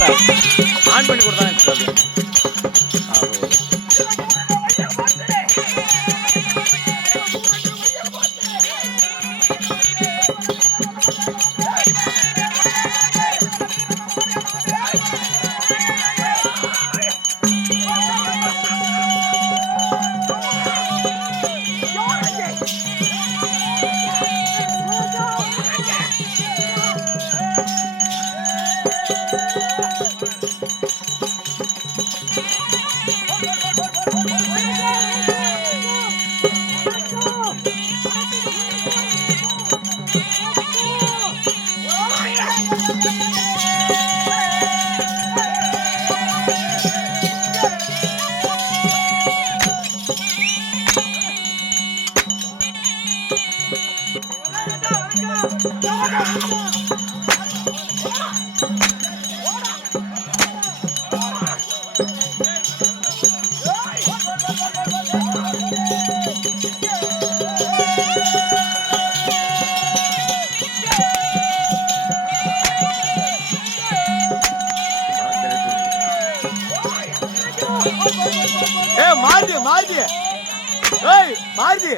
on பண்ணி கொடுத்தா மாருதி ஏய் மாருதி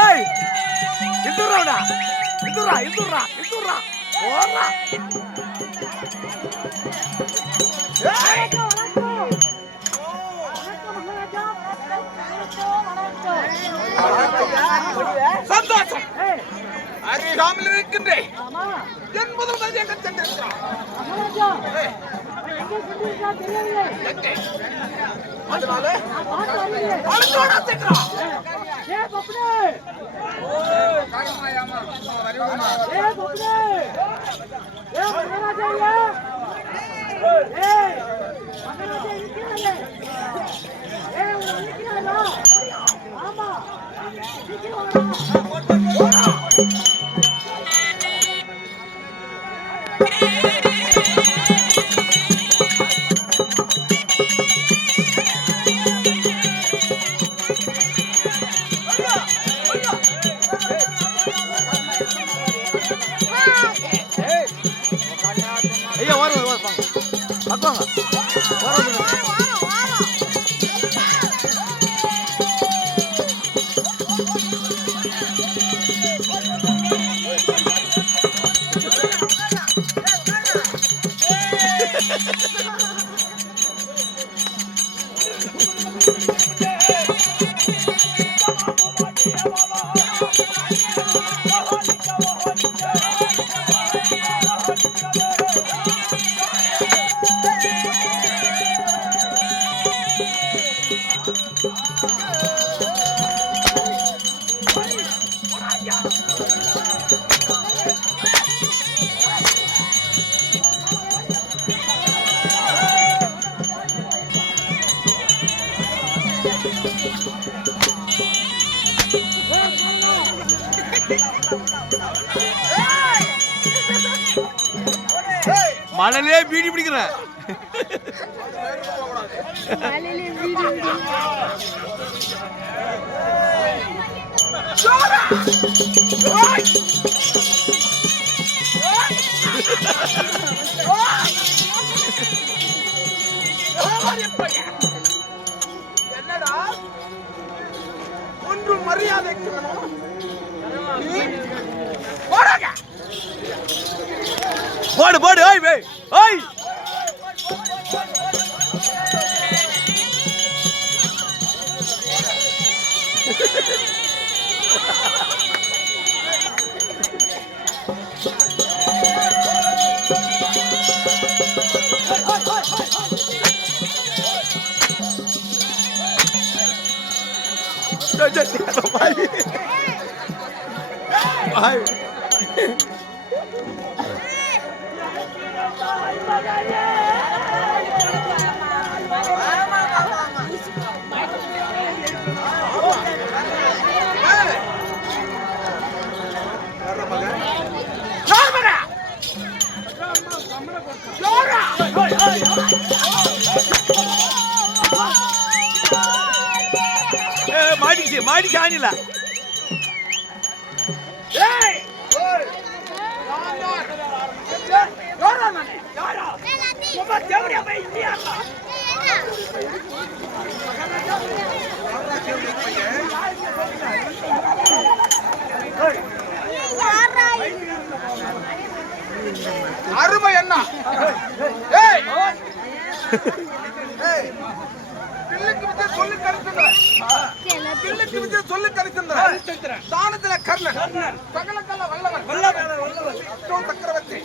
ஏய் இதுறடா இதுறா ஓடுறா ஏய் சந்தோஷம் அறியாமல் இருக்கின்றேன் என் முதல் மதி எங்க சென்றிருக்கிறான் அதனால அடுத்தோட சென்றான் ஐயா வரும் பக்கம் மணலே பீடி பிடிக்கிற என்னடா ஒன்று மரியாதை போடு போடு ஓய் வே ஓய் மாடிச்சு மாடி சாணில ஏய் யாரா நானே யாரா சும்மா தேவடியா போய் இந்தியா அருமை என்ன ஏய் ஏய் பிள்ளைக்கு விஜய் சொல்லி கருத்துங்க பிள்ளைக்கு விஜய் சொல்லி கருத்துங்க தானத்துல கர்ணன் சகலக்கல்ல வல்லவர் சக்கரவர்த்தி